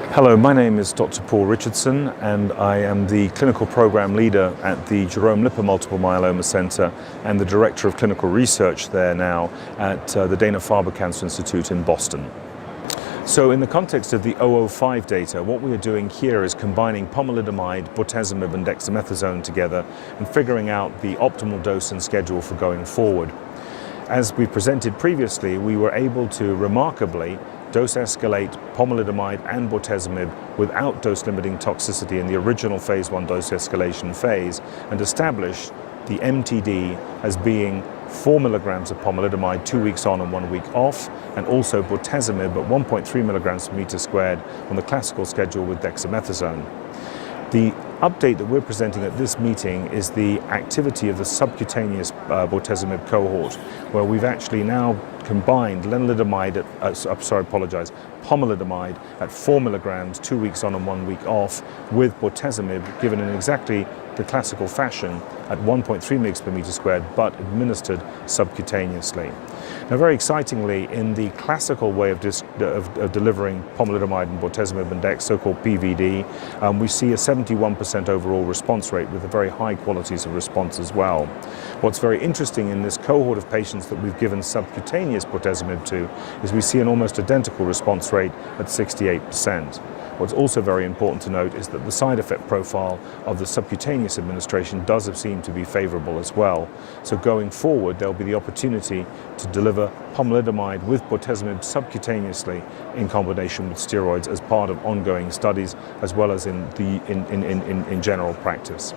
Hello, my name is Dr. Paul Richardson and I am the clinical program leader at the Jerome Lipper Multiple Myeloma Center and the director of clinical research there now at the Dana-Farber Cancer Institute in Boston. So in the context of the 005 data, what we are doing here is combining pomalidomide, bortezomib and dexamethasone together and figuring out the optimal dose and schedule for going forward. As we presented previously, we were able to remarkably dose escalate pomalidomide and bortezomib without dose-limiting toxicity in the original phase 1 dose escalation phase and establish the MTD as being 4 milligrams of pomalidomide 2 weeks on and 1 week off, and also bortezomib at 1.3 milligrams per meter squared on the classical schedule with dexamethasone. The update that we're presenting at this meeting is the activity of the subcutaneous bortezomib cohort, where we've actually now combined lenalidomide pomalidomide at 4 milligrams 2 weeks on and 1 week off with bortezomib given in exactly the classical fashion at 1.3 mg per meter squared, but administered subcutaneously. Now, very excitingly, in the classical way of delivering pomalidomide and bortezomib and dex, so-called PVD, we see a 71% overall response rate with very high qualities of response as well. What's very interesting in this cohort of patients that we've given subcutaneous bortezomib to is we see an almost identical response rate at 68%. What's also very important to note is that the side effect profile of the subcutaneous administration does seem to be favorable as well. So going forward, there'll be the opportunity to deliver pomalidomide with bortezomib subcutaneously in combination with steroids as part of ongoing studies, as well as in general practice.